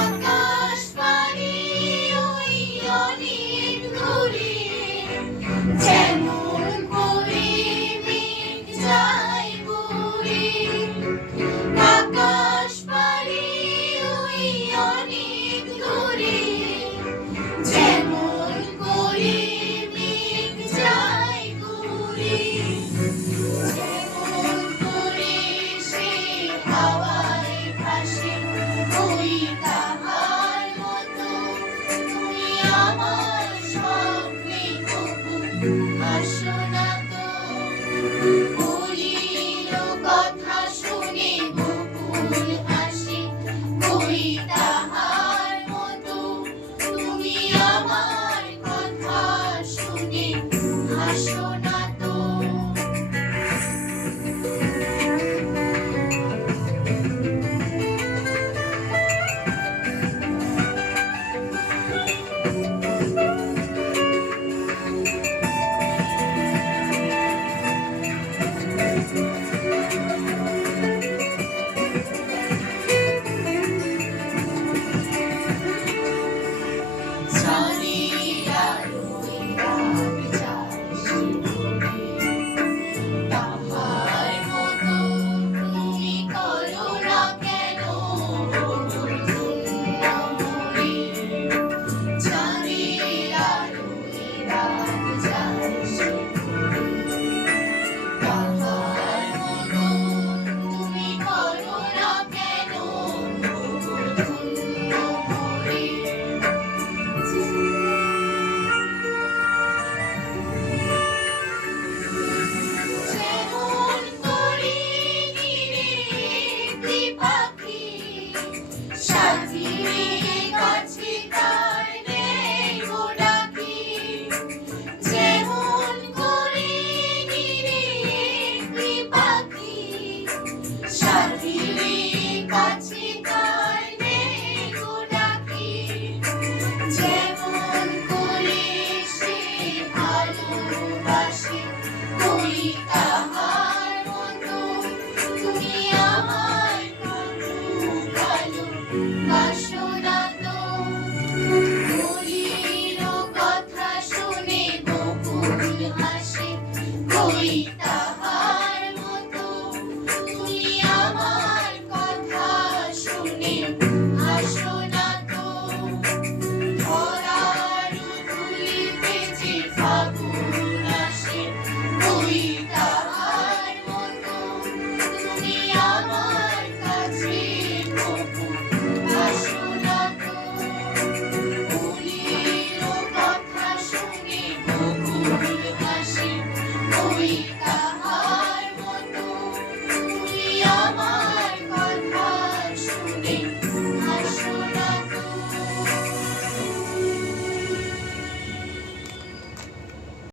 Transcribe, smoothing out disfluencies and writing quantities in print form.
আকাশ পানে ওই অনেক দূরে, যেমন করে মেঘ যায় উড়ে। আকাশ পানে ওই অনেক দূরে, যেমন করে মেঘ যায় উড়ে। যেমন করে সে হাওয়ায় ভাসে, ওই তাহার মতো তুমি আমার স্বপ্নে কবু আসো না তো। বলিল কথা শুনে বকুল হাসে, ওই তাহার মতো তুমি আমার কথা শুনে হাসো না তো। চাঁদের আলোয় রাত যায় শিহরে, তাহার মতো তুমি করো না কেন ধন্য মোরে। চাঁদের আলোয় রাত যায় শিহরে, তাহার মতো তুমি করো না কেন ধন্য মোরে। যেমন করে নিরে একটি পাখি, সাজিয়ে গাছে তার নেই গো ডাকি। যেমন করে নিরে একটি পাখি, সাজিয়ে গাছে তার নেই গো ডাকি। যেমন করে সে ভালোবাসে, ওই তাহার মতো তুমি আমায় কবু ভালোবাসো না তো। বলিল কথা শুনে বকুল হাসে, ওই